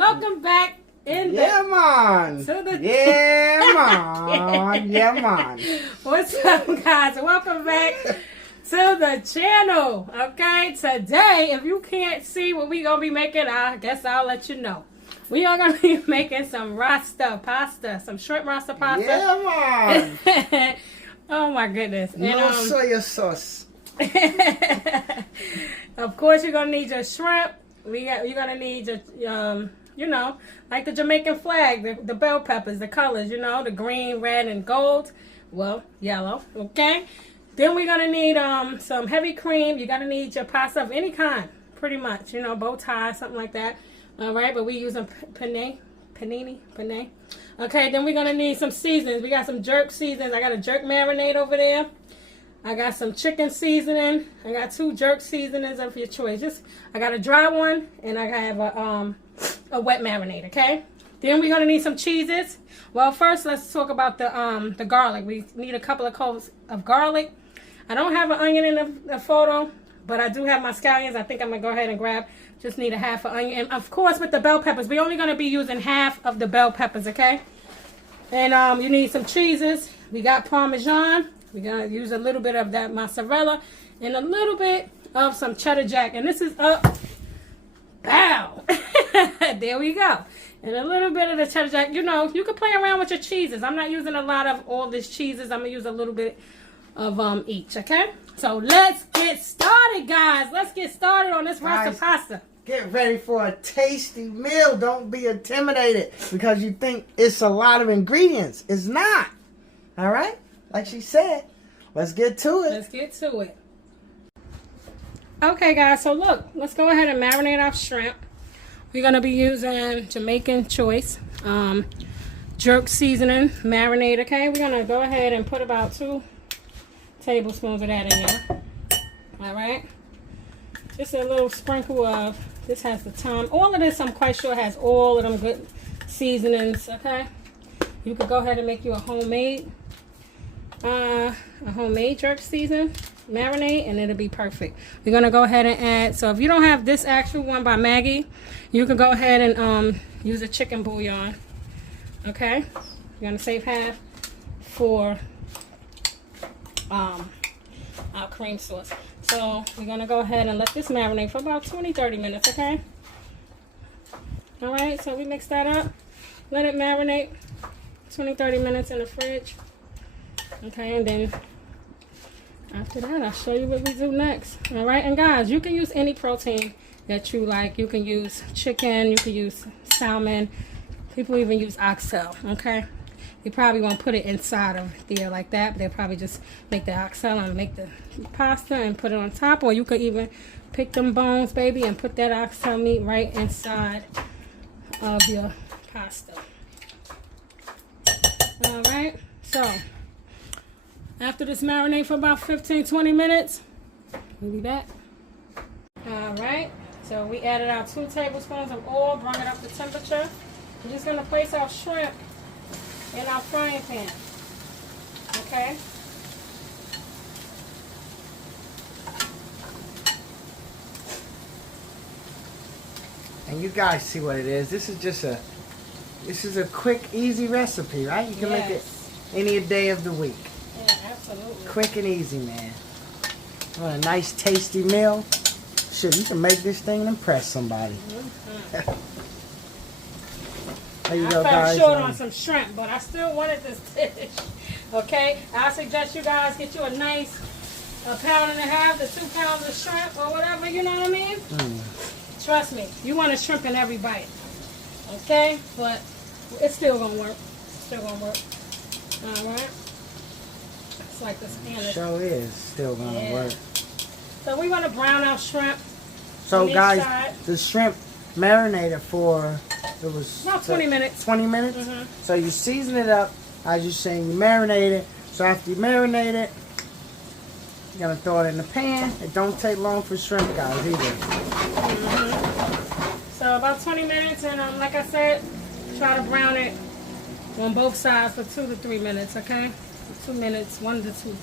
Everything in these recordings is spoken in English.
welcome back in the man. to the man. What's up, guys? Welcome back to the channel. Okay, today, if you can't see what we gonna be making, I guess I'll let you know. We are gonna be making some Rasta pasta, some shrimp Rasta pasta. Yeah, man. Oh my goodness! No soy sauce. Of course, you're gonna need your shrimp. You're gonna need your, like the Jamaican flag, the bell peppers, the colors, the green, red, and gold. Well, yellow. Okay. Then we're gonna need some heavy cream. You're gonna need your pasta of any kind, pretty much. Bow tie, something like that. All right, but we using panini. Okay. Then we're gonna need some seasonings. We got some jerk seasonings. I got a jerk marinade over there. I got some chicken seasoning. I got 2 jerk seasonings of your choice. I got a dry one and I have a wet marinade. Okay. Then we're gonna need some cheeses. Well, first let's talk about the garlic. We need a couple of cloves of garlic. I don't have an onion in the photo, but I do have my scallions. I think I'm gonna go ahead and grab. Just need a half an onion, and of course with the bell peppers, we're only gonna be using half of the bell peppers. Okay. And you need some cheeses. We got Parmesan. We're going to use a little bit of that mozzarella and a little bit of some cheddar jack. And this is bow. There we go. And a little bit of the cheddar jack. You can play around with your cheeses. I'm not using a lot of all these cheeses. I'm going to use a little bit of each, okay? So let's get started, guys. Let's get started on this Rasta pasta. Get ready for a tasty meal. Don't be intimidated because you think it's a lot of ingredients. It's not. All right? Like she said, let's get to it. Let's get to it. Okay, guys, so look, let's go ahead and marinate our shrimp. We're going to be using Jamaican choice jerk seasoning marinade, okay? We're going to go ahead and put about 2 tablespoons of that in there. All right? Just a little sprinkle of, this has the thyme. All of this, I'm quite sure, has all of them good seasonings, okay? You could go ahead and make you a homemade jerk season marinade, and it'll be perfect. We're gonna go ahead and add, so if you don't have this actual one by Maggie, you can go ahead and use a chicken bouillon. Okay, you're gonna save half for our cream sauce. So we're gonna go ahead and let this marinate for about 20-30 minutes. Okay, all right, so we mix that up, let it marinate 20-30 minutes in the fridge. Okay, and then after that, I'll show you what we do next. All right, and guys, you can use any protein that you like. You can use chicken, you can use salmon. People even use oxtail, okay? You probably won't put it inside of there like that, but they'll probably just make the oxtail and make the pasta and put it on top. Or you could even pick them bones, baby, and put that oxtail meat right inside of your pasta. All right, so after this marinade for about 15-20 minutes, we'll be back. All right, so we added our 2 tablespoons of oil, bring it up to temperature. We're just gonna place our shrimp in our frying pan, okay? And you guys see what it is. This is a quick, easy recipe, right? You can make it any day of the week. Yeah, absolutely. Quick and easy, man. What a nice, tasty meal. Shit, you can make this thing and impress somebody. Mm-hmm. There you I go, fell guys. short on some shrimp, but I still wanted this dish. Okay, I suggest you guys get you a nice 1.5 pounds to 2 pounds of shrimp or whatever. You know what I mean? Trust me, you want a shrimp in every bite. Okay, but it's still gonna work. Still gonna work. All right. It's like this pan is. Sure is still gonna work. So we want to brown our shrimp. So guys, the shrimp marinated for about 20 minutes. 20 minutes. Mm-hmm. So you season it up as you're saying. You marinate it. So after you marinate it, you're gonna throw it in the pan. It don't take long for shrimp, guys, either. Mm-hmm. So about 20 minutes, and like I said, try to brown it on both sides for 2 to 3 minutes. Okay, 2 minutes, 1 to 2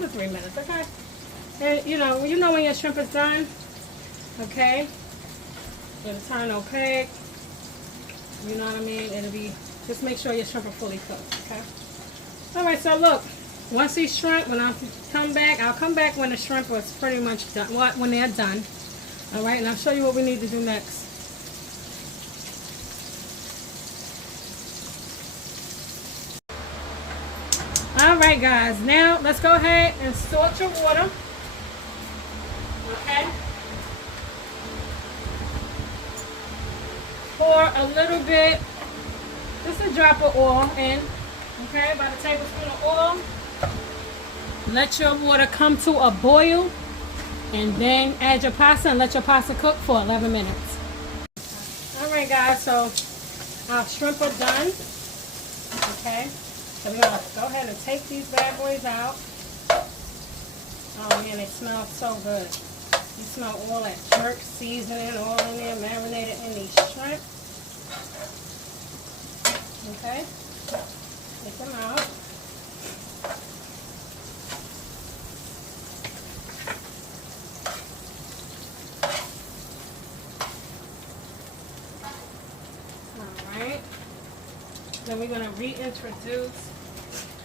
to 3 minutes. Okay. And you know when your shrimp is done, okay, you're gonna turn opaque. You know what I mean? It'll be, just make sure your shrimp are fully cooked, okay? All right, so look, once these shrimp, when I come back, I'll come back when the shrimp was pretty much done, when they're done. All right, and I'll show you what we need to do next. All right, guys, now let's go ahead and salt your water, okay? Pour a little bit, just a drop of oil in, okay, about a tablespoon of oil. Let your water come to a boil, and then add your pasta and let your pasta cook for 11 minutes. All right, guys, so our shrimp are done, okay? So we're gonna go ahead and take these bad boys out. Oh man, they smell so good. You smell all that jerk seasoning all in there, marinated in these shrimp. Okay, take them out. Alright, then we're going to reintroduce,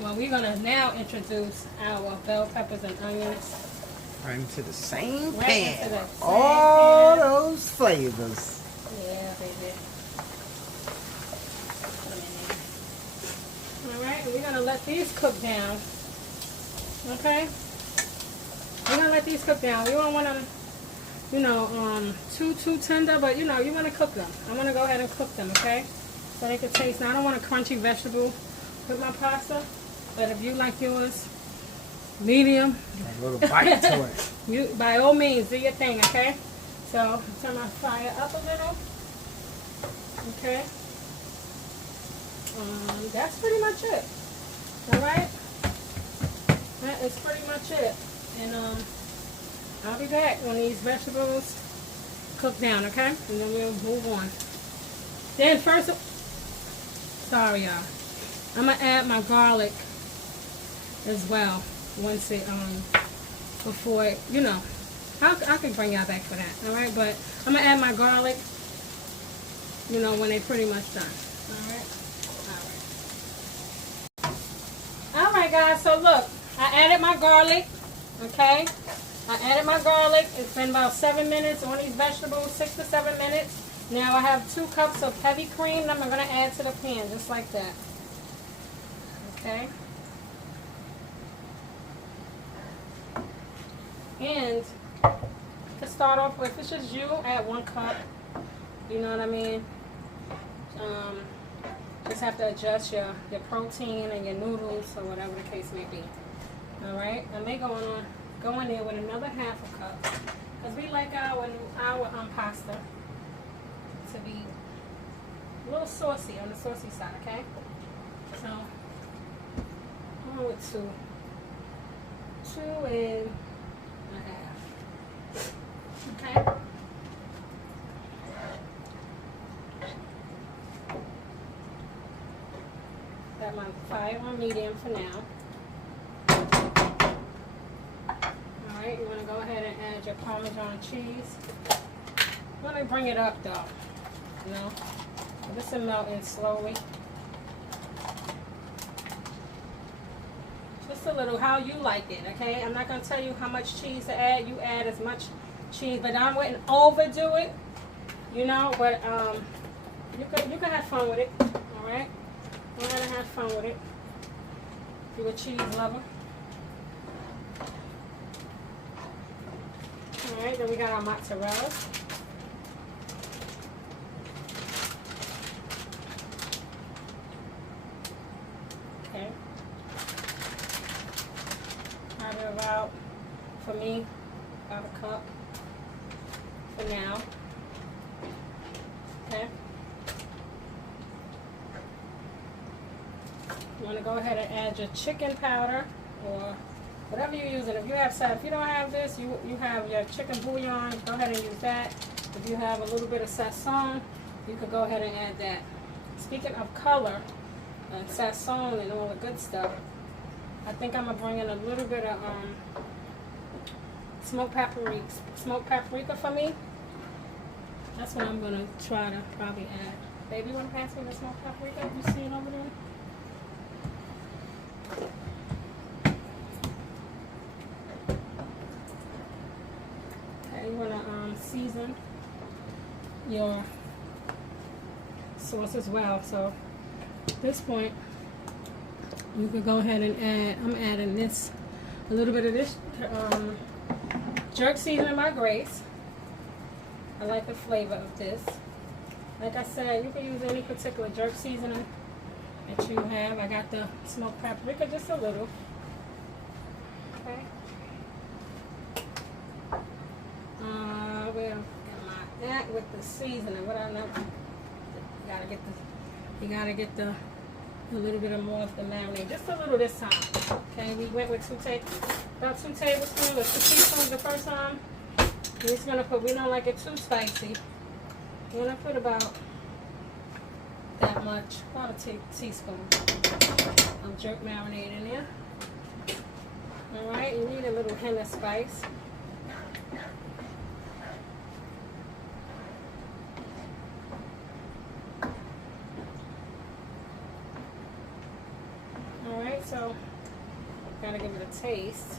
well, we're going to now introduce our bell peppers and onions. Right into the same Right pan. into that same All pan. those flavors. Yeah, baby. Put them in there. Alright, and we're going to let these cook down. Okay? We're going to let these cook down. We don't want them, you know, too tender, but you know, you want to cook them. I'm going to go ahead and cook them, okay? So they can taste. Now, I don't want a crunchy vegetable with my pasta, but if you like yours medium, A little bite to it. you by all means do your thing, okay? So turn my fire up a little. Okay. That's pretty much it. Alright? That is pretty much it. And I'll be back when these vegetables cook down, okay? And then we'll move on. Then first, sorry y'all, I'm gonna add my garlic as well once it before it, you know, I can bring y'all back for that, all right? But I'm gonna add my garlic, you know, when they pretty much done. All right, guys. So look, I added my garlic. Okay, I added my garlic. It's been about 7 minutes on these vegetables, 6 to 7 minutes. Now I have 2 cups of heavy cream that I'm gonna add to the pan, just like that. Okay. And to start off with, it's just you add 1 cup. You know what I mean? Just have to adjust your protein and your noodles or whatever the case may be. All right. I may go in there with another half a cup because we like our pasta to be a little saucy, on the saucy side. Okay. So I'm going with 2 and a half. Okay. Got my fire on medium for now. Alright, you want to go ahead and add your Parmesan cheese. You want to bring it up though, you know. This will melt in slowly. Just a little, how you like it, okay? I'm not going to tell you how much cheese to add. You add as much cheese, but I wouldn't overdo it, you know. But you can have fun with it, alright? Go ahead and have fun with it. If you're a cheese lover. Alright, then we got our mozzarella. Okay. Probably about, for me, about a cup for now. Okay. You want to go ahead and add your chicken powder or whatever you're using. If you have some, if you don't have this, you have your chicken bouillon. Go ahead and use that. If you have a little bit of sazon, you could go ahead and add that. Speaking of color and sazon and all the good stuff, I think I'm gonna bring in a little bit of smoked paprika for me. That's what I'm gonna try to probably add. Baby, you want to pass me the smoked paprika? You see it over there? Okay, you want to season your sauce as well. So at this point, you could go ahead and add, I'm adding this, a little bit of this jerk seasoning by Grace. I like the flavor of this. Like I said, you can use any particular jerk seasoning that you have. I got the smoked paprika, just a little. Okay. Where am I at with the seasoning? What I know, you gotta get the a little bit of more of the marinade, just a little this time. Okay, we went with about 2 tablespoons or 2 teaspoons the first time. We're just gonna put, we don't like it too spicy. We're gonna put about that much, about a teaspoon of jerk marinade in there. All right, you need a little hint of spice. All right, so gotta give it a taste.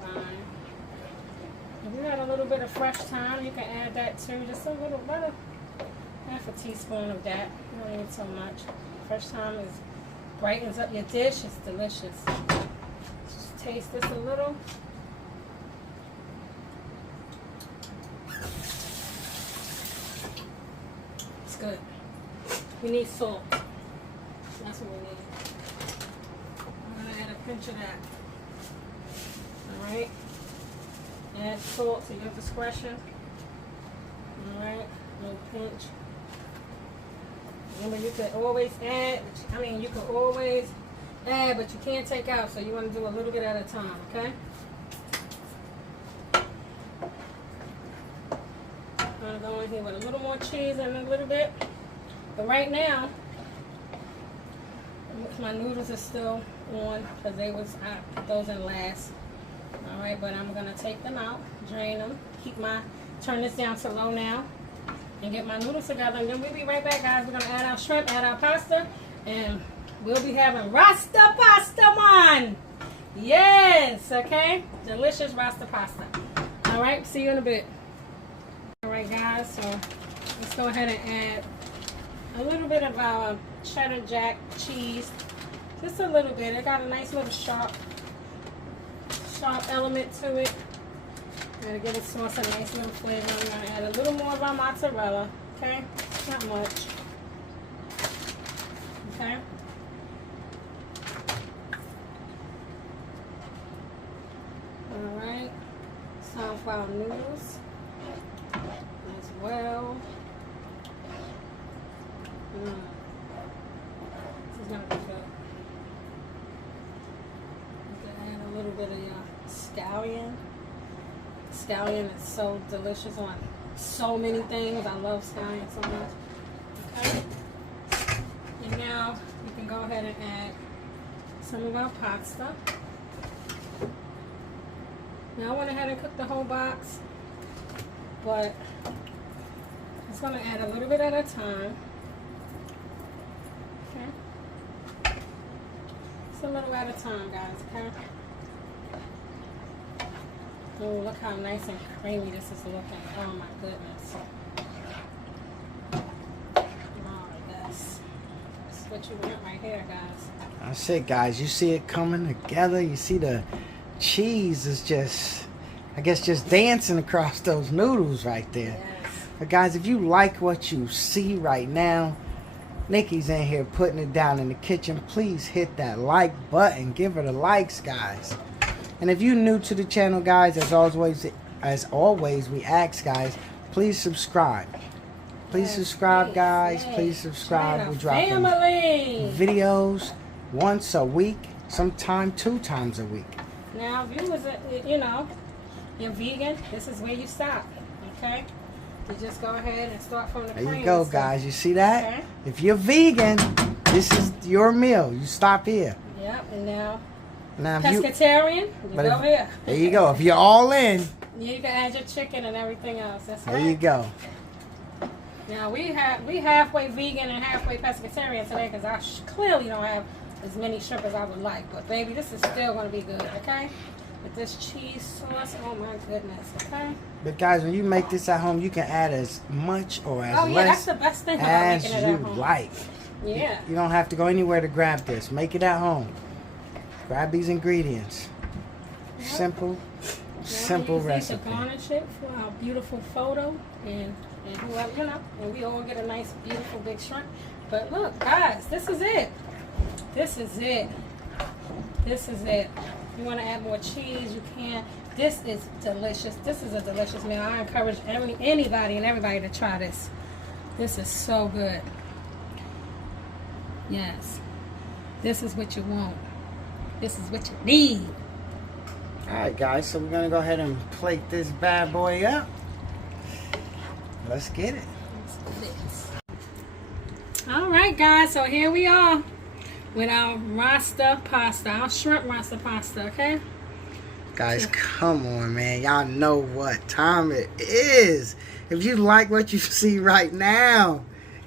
Combine. If you got a little bit of fresh thyme, you can add that too. Just a little, about half a teaspoon of that. You don't need so much. Fresh thyme brightens up your dish. It's delicious. Just taste this a little. It's good. We need salt. That's what we need. I'm gonna add a pinch of that. Alright, add salt to your discretion. Alright, a little pinch. Remember, you could always add, you could always add, but you can't take out, so you want to do a little bit at a time, okay? I'm going to go in here with a little more cheese and a little bit. But right now, my noodles are still on, because I put those in last. Alright, but I'm going to take them out, drain them, turn this down to low now, and get my noodles together. And then we'll be right back, guys. We're going to add our shrimp, add our pasta, and we'll be having Rasta pasta, man! Yes, okay? Delicious Rasta pasta. Alright, see you in a bit. Alright, guys, so let's go ahead and add a little bit of our cheddar jack cheese. Just a little bit. It got a nice little sharp element to it. Gotta give the sauce a nice little flavor. I'm gonna add a little more of our mozzarella. Okay, not much. Okay. All right. Sunflower noodles as well. This is gonna be good. You can add a little bit of your scallion. Scallion is so delicious on so many things. I love scallion so much. Okay. And now you can go ahead and add some of our pasta. Now I went ahead and cooked the whole box, but I'm just gonna add a little bit at a time. Okay. Just a little at a time, guys, okay? Oh, look how nice and creamy this is looking. Oh my goodness. Oh, that's what you want right here, guys. That's it, guys. You see it coming together. You see the cheese is just, I guess, just dancing across those noodles right there. Yes. But guys, if you like what you see right now, Nikki's in here putting it down in the kitchen. Please hit that like button. Give her the likes, guys. And if you're new to the channel, guys, as always, we ask, guys, please subscribe. Please subscribe, guys. Please subscribe. We're dropping videos once a week, sometime 2 times a week. Now, if you was, you're vegan, this is where you stop, okay? You just go ahead and start from the cream. There you go, guys. You see that? Okay. If you're vegan, this is your meal. You stop here. Yep, and now you pescatarian, go here. There you go. If you're all in, you can add your chicken and everything else. That's there right. you go. Now we halfway vegan and halfway pescatarian today because I clearly don't have as many shrimp as I would like. But baby, this is still gonna be good, okay? With this cheese sauce, oh my goodness, okay? But guys, when you make this at home, you can add as much or as Oh yeah, that's less the best thing about as making it you at home. like. Yeah. You don't have to go anywhere to grab this. Make it at home. Grab these ingredients. Simple, simple recipe. To garnish it for our beautiful photo and whoever, you know, and we all get a nice, beautiful big shrimp. But look, guys, this is it. This is it. This is it. You want to add more cheese, you can. This is delicious. This is a delicious meal. I encourage anybody and everybody to try this. This is so good. Yes. This is what you want. This is what you need. Alright guys, so we're going to go ahead and plate this bad boy up. Let's get it. Alright guys, so here we are with our Rasta pasta, our shrimp Rasta pasta, okay? Guys, come on, man. Y'all know what time it is. If you like what you see right now,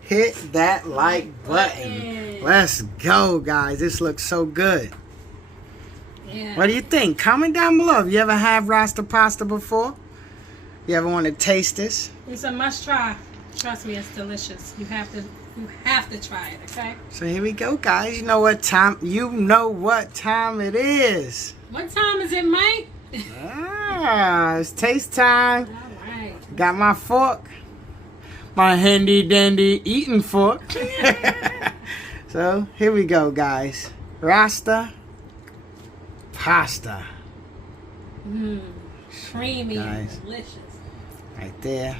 hit that like button. Let's go, guys. This looks so good. Yeah. What do you think? Comment down below. Have you ever had Rasta pasta before? You ever want to taste this? It's a must try. Trust me, it's delicious. You have to try it, okay? So here we go, guys. You know what time it is. What time is it, Mike? It's taste time. All right. Got my fork. My handy dandy eating fork. So here we go, guys. Rasta pasta. Creamy and Guys. delicious. Right there.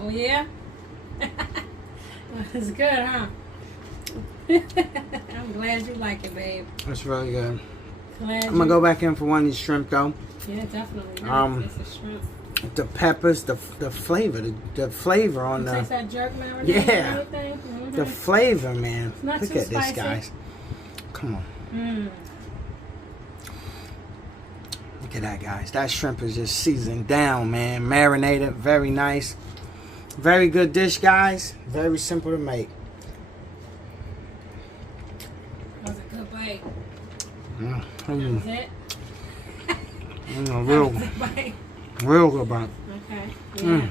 Oh yeah? It's good, huh? I'm glad you like it, babe. That's really good. Glad I'm gonna go back in for one of these shrimp though. Yeah, definitely. It's a shrimp. The peppers, the flavor, the flavor on You taste the that jerk marinade Yeah. and everything? the flavor, man. not Look too at this, spicy. guys. Come on. Look at that, guys. That shrimp is just seasoned down, man. Marinated, very nice. Very good dish, guys. Very simple to make. That was a good bite. Mm. That's it? Real, That was a bite. real good bite. Okay. Yeah.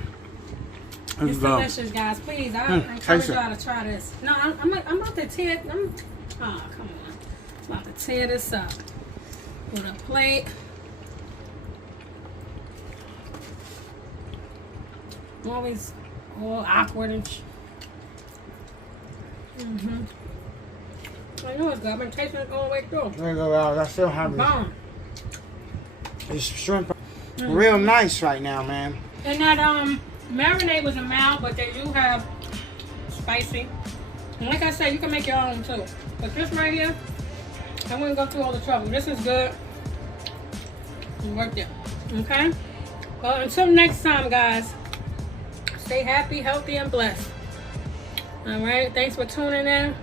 Let's It's go. delicious, guys. Please, I encourage taste it. y'all to try this. No, I'm about to tear. Oh, come on. I'm about to tear this up with a plate. I'm always all awkward and. I know it's good. I've been tasting it all the way through. There you go, guys. I still have Bomb. this shrimp. Real nice right now, man. And that marinade was a mild, but they do have spicy. And like I said, you can make your own too. But this right here, I wouldn't go through all the trouble. This is good. It's worth it. Okay? Well, until next time, guys, stay happy, healthy, and blessed. All right? Thanks for tuning in.